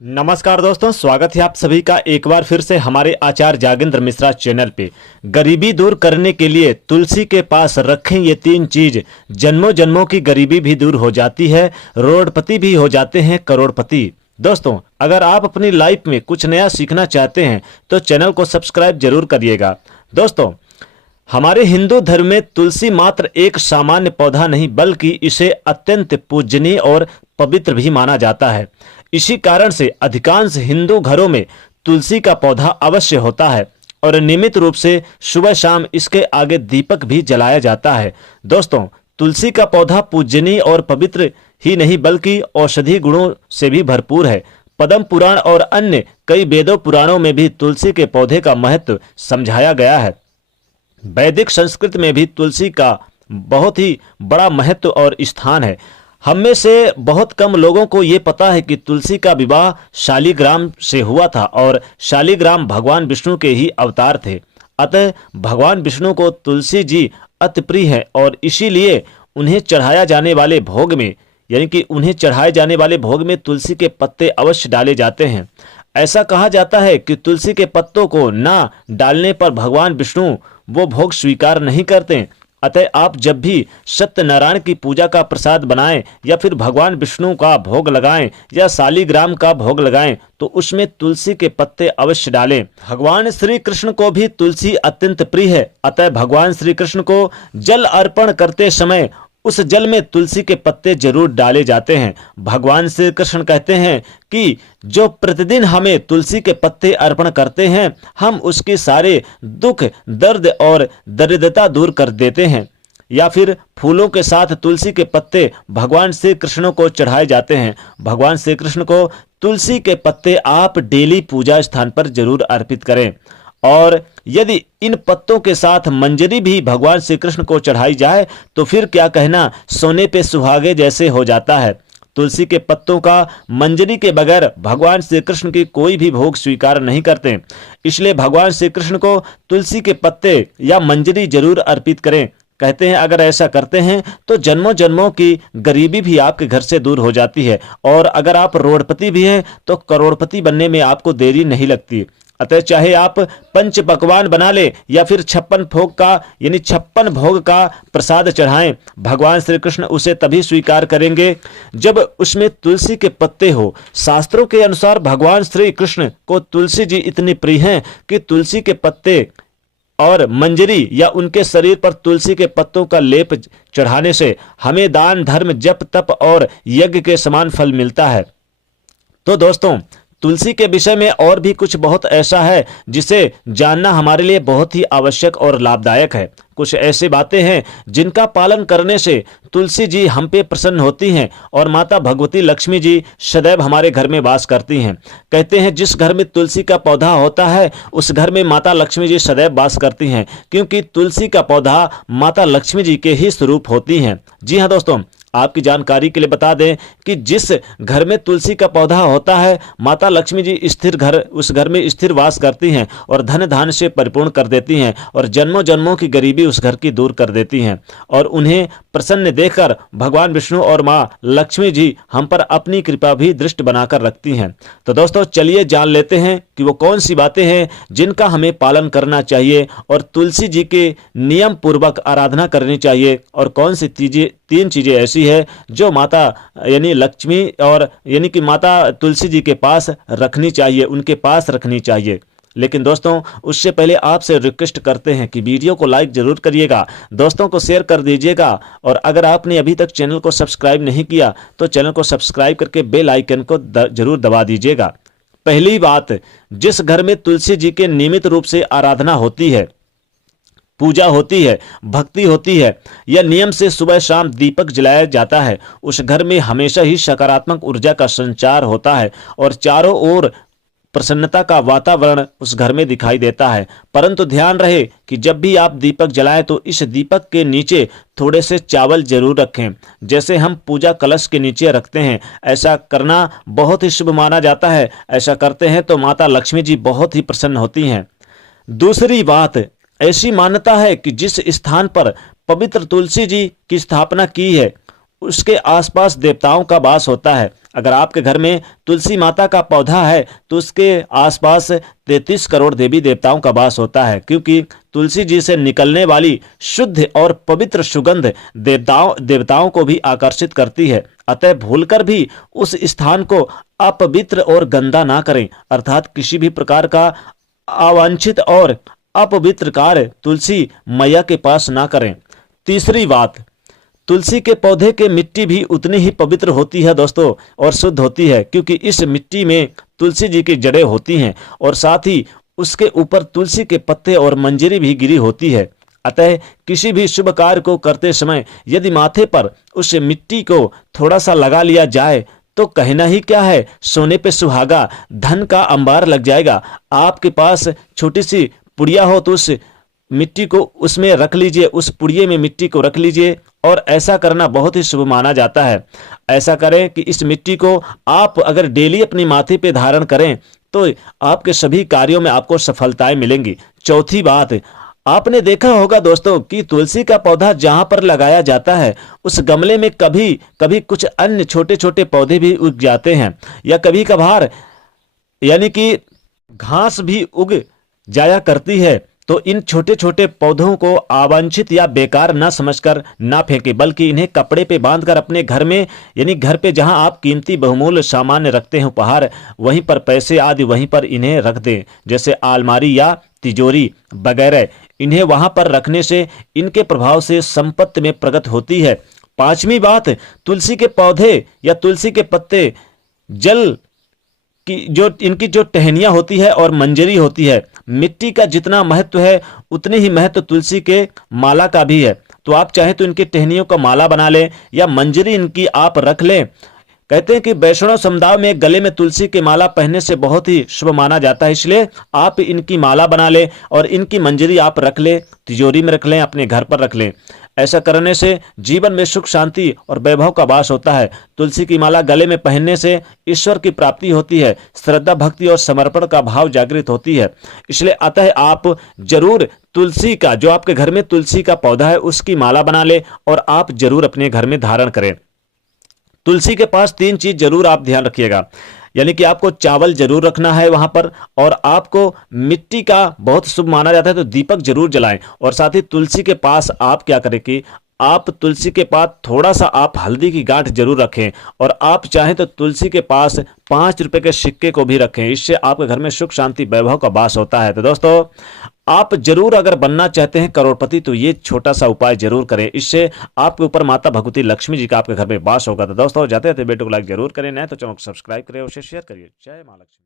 नमस्कार दोस्तों, स्वागत है आप सभी का एक बार फिर से हमारे आचार्य जागेंद्र मिश्रा चैनल पे। गरीबी दूर करने के लिए तुलसी के पास रखें ये 3 चीज, जन्मों जन्मों की गरीबी भी दूर हो जाती है, रोडपति भी हो जाते हैं करोड़पति। दोस्तों, अगर आप अपनी लाइफ में कुछ नया सीखना चाहते हैं तो चैनल को सब्सक्राइब जरूर करिएगा। दोस्तों, हमारे हिंदू धर्म में तुलसी मात्र एक सामान्य पौधा नहीं बल्कि इसे अत्यंत पूजनीय और पवित्र भी माना जाता है। इसी कारण से अधिकांश हिंदू घरों में तुलसी का पौधा अवश्य होता है और नियमित रूप से सुबह शाम इसके आगे दीपक भी जलाया जाता है। दोस्तों, तुलसी का पौधा पूजनीय और पवित्र ही नहीं बल्कि औषधि गुणों से भी भरपूर है। पद्म पुराण और अन्य कई वेदों पुराणों में भी तुलसी के पौधे का महत्व समझाया गया है। वैदिक संस्कृत में भी तुलसी का बहुत ही बड़ा महत्व और स्थान है। हम में से बहुत कम लोगों को ये पता है कि तुलसी का विवाह शालिग्राम से हुआ था और शालिग्राम भगवान विष्णु के ही अवतार थे। अतः भगवान विष्णु को तुलसी जी अति प्रिय है और इसीलिए उन्हें चढ़ाए जाने वाले भोग में तुलसी के पत्ते अवश्य डाले जाते हैं। ऐसा कहा जाता है कि तुलसी के पत्तों को ना डालने पर भगवान विष्णु वो भोग स्वीकार नहीं करते। अतः आप जब भी सत्यनारायण की पूजा का प्रसाद बनाएं या फिर भगवान विष्णु का भोग लगाएं या शालिग्राम का भोग लगाएं तो उसमें तुलसी के पत्ते अवश्य डालें। भगवान श्री कृष्ण को भी तुलसी अत्यंत प्रिय है। अतः भगवान श्री कृष्ण को जल अर्पण करते समय उस जल में तुलसी के पत्ते जरूर डाले जाते हैं। भगवान श्री कृष्ण कहते हैं कि जो प्रतिदिन हमें तुलसी के पत्ते अर्पण करते हैं हम उसके सारे दुख, दर्द और दरिद्रता दूर कर देते हैं। या फिर फूलों के साथ तुलसी के पत्ते भगवान श्री कृष्ण को चढ़ाए जाते हैं। भगवान श्री कृष्ण को तुलसी के पत्ते आप डेली पूजा स्थान पर जरूर अर्पित करें। और यदि इन पत्तों के साथ मंजरी भी भगवान श्री कृष्ण को चढ़ाई जाए तो फिर क्या कहना, सोने पे सुहागे जैसे हो जाता है। तुलसी के पत्तों का मंजरी के बगैर भगवान श्री कृष्ण की कोई भी भोग स्वीकार नहीं करते। इसलिए भगवान श्री कृष्ण को तुलसी के पत्ते या मंजरी जरूर अर्पित करें। कहते हैं अगर ऐसा करते हैं तो जन्मों जन्मों की गरीबी भी आपके घर से दूर हो जाती है और अगर आप रोडपति भी हैं तो करोड़पति बनने में आपको देरी नहीं लगती। अतः चाहे आप पंच पकवान बना ले या फिर 56 भोग का प्रसाद चढ़ाएं, भगवान श्री कृष्ण उसे तभी स्वीकार करेंगे जब उसमें तुलसी के पत्ते हो। शास्त्रों के अनुसार भगवान श्री कृष्ण को तुलसी जी इतनी प्रिय हैं कि तुलसी के पत्ते और मंजरी या उनके शरीर पर तुलसी के पत्तों का लेप चढ़ाने से हमें दान, धर्म, जप, तप और यज्ञ के समान फल मिलता है। तो दोस्तों, तुलसी के विषय में और भी कुछ बहुत ऐसा है जिसे जानना हमारे लिए बहुत ही आवश्यक और लाभदायक है। कुछ ऐसी बातें हैं जिनका पालन करने से तुलसी जी हम पे प्रसन्न होती हैं और माता भगवती लक्ष्मी जी सदैव हमारे घर में वास करती हैं। कहते हैं जिस घर में तुलसी का पौधा होता है उस घर में माता लक्ष्मी जी सदैव वास करती हैं, क्योंकि तुलसी का पौधा माता लक्ष्मी जी के ही स्वरूप होती हैं। जी हाँ दोस्तों, आपकी जानकारी के लिए बता दें कि जिस घर में तुलसी का पौधा होता है माता लक्ष्मी जी उस घर में स्थिर वास करती हैं और धन धान्य से परिपूर्ण कर देती हैं और जन्मों जन्मों की गरीबी उस घर की दूर कर देती हैं। और उन्हें प्रसन्न देखकर भगवान विष्णु और माँ लक्ष्मी जी हम पर अपनी कृपा भी दृष्ट बनाकर रखती हैं। तो दोस्तों, चलिए जान लेते हैं कि वो कौन सी बातें हैं जिनका हमें पालन करना चाहिए और तुलसी जी के नियम पूर्वक आराधना करनी चाहिए और कौन सी 3 चीजें ऐसी है जो माता यानी लक्ष्मी और यानी कि माता तुलसी जी के पास रखनी चाहिए, उनके पास रखनी चाहिए। लेकिन दोस्तों, उससे पहले आपसे रिक्वेस्ट करते हैं कि वीडियो को लाइक जरूर करिएगा, दोस्तों को शेयर कर दीजिएगा और अगर आपने अभी तक चैनल को सब्सक्राइब नहीं किया तो चैनल को सब्सक्राइब करके बेल आइकन को जरूर दबा दीजिएगा। पहली बात, जिस घर में तुलसी जी के नियमित रूप से आराधना होती है, पूजा होती है, भक्ति होती है या नियम से सुबह शाम दीपक जलाया जाता है, उस घर में हमेशा ही सकारात्मक ऊर्जा का संचार होता है और चारों ओर प्रसन्नता का वातावरण उस घर में दिखाई देता है। परंतु ध्यान रहे कि जब भी आप दीपक जलाएं तो इस दीपक के नीचे थोड़े से चावल जरूर रखें, जैसे हम पूजा कलश के नीचे रखते हैं। ऐसा करना बहुत ही शुभ माना जाता है। ऐसा करते हैं तो माता लक्ष्मी जी बहुत ही प्रसन्न होती हैं। दूसरी बात, ऐसी मान्यता है कि जिस स्थान पर पवित्र तुलसी जी की स्थापना की है उसके आसपास देवताओं का वास होता है। अगर आपके घर में तुलसी माता का पौधा है तो उसके आसपास 33 करोड़ देवी देवताओं का वास होता है, क्योंकि तुलसी जी से निकलने वाली शुद्ध और पवित्र सुगंध देवताओं को भी आकर्षित करती है। अतः भूलकर भी उस स्थान को अपवित्र और गंदा ना करें, अर्थात किसी भी प्रकार का अवांछित और अपवित्र कार्य तुलसी मैया के पास ना करें। तीसरी बात, तुलसी के पौधे के मिट्टी भी उतनी ही पवित्र होती है दोस्तों और शुद्ध होती है, क्योंकि इस मिट्टी में तुलसी जी की जड़ें होती हैं और साथ ही उसके ऊपर तुलसी के पत्ते और मंजरी भी गिरी होती है। अतः किसी भी शुभ कार्य को करते समय यदि माथे पर उस मिट्टी को थोड़ा सा लगा लिया जाए तो कहना ही क्या है, सोने पे सुहागा, धन का अंबार लग जाएगा। आपके पास छोटी सी पुड़िया हो तो उस मिट्टी को उसमें रख लीजिए, उस पुड़िये में मिट्टी को रख लीजिए, और ऐसा करना बहुत ही शुभ माना जाता है। ऐसा करें कि इस मिट्टी को आप अगर डेली अपनी माथे पे धारण करें तो आपके सभी कार्यों में आपको सफलताएं मिलेंगी। चौथी बात, आपने देखा होगा दोस्तों कि तुलसी का पौधा जहां पर लगाया जाता है उस गमले में कभी कभी कुछ अन्य छोटे छोटे पौधे भी उग जाते हैं, या कभी कभार यानी कि घास भी उग जाया करती है। तो इन छोटे छोटे पौधों को अवांछित या बेकार ना समझकर ना फेंकें, बल्कि इन्हें कपड़े पे बांधकर अपने घर में, यानी घर पे जहां आप कीमती बहुमूल्य सामान रखते हैं, उपहार, वहीं पर पैसे आदि वहीं पर इन्हें रख दें, जैसे अलमारी या तिजोरी वगैरह। इन्हें वहां पर रखने से इनके प्रभाव से संपत्ति में प्रगति होती है। पांचवी बात, तुलसी के पौधे या तुलसी के पत्ते जल कि जो इनकी जो टहनियां होती है और मंजरी होती है, मिट्टी का जितना महत्व है उतनी ही महत्व तुलसी के माला का भी है। तो आप चाहे तो इनकी टहनियों का माला बना लें या मंजरी इनकी आप रख लें। कहते हैं कि वैष्णव समुदाय में गले में तुलसी की माला पहनने से बहुत ही शुभ माना जाता है, इसलिए आप इनकी माला बना लें और इनकी मंजरी आप रख लें, तिजोरी में रख लें, अपने घर पर रख लें। ऐसा करने से जीवन में सुख शांति और वैभव का वास होता है। तुलसी की माला गले में पहनने से ईश्वर की प्राप्ति होती है, श्रद्धा भक्ति और समर्पण का भाव जागृत होती है। इसलिए अतः आप जरूर तुलसी का, जो आपके घर में तुलसी का पौधा है उसकी माला बना ले और आप जरूर अपने घर में धारण करें। तुलसी के पास 3 चीज जरूर आप ध्यान रखिएगा, यानी कि आपको चावल जरूर रखना है वहां पर, और आपको मिट्टी का बहुत शुभ माना जाता है तो दीपक जरूर जलाएं। और साथ ही तुलसी के पास आप क्या करें कि आप तुलसी के पास थोड़ा सा आप हल्दी की गांठ जरूर रखें, और आप चाहें तो तुलसी के पास 5 रुपए के सिक्के को भी रखें। इससे आपके घर में सुख शांति वैभव का वास होता है। तो दोस्तों, आप जरूर अगर बनना चाहते हैं करोड़पति तो ये छोटा सा उपाय जरूर करें, इससे आपके ऊपर माता भगवती लक्ष्मी जी का आपके घर में वास होगा। तो दोस्तों, जाते जाते वीडियो को लाइक जरूर करें, नहीं तो चैनल को सब्सक्राइब करें और शेयर करिए। जय मां लक्ष्मी।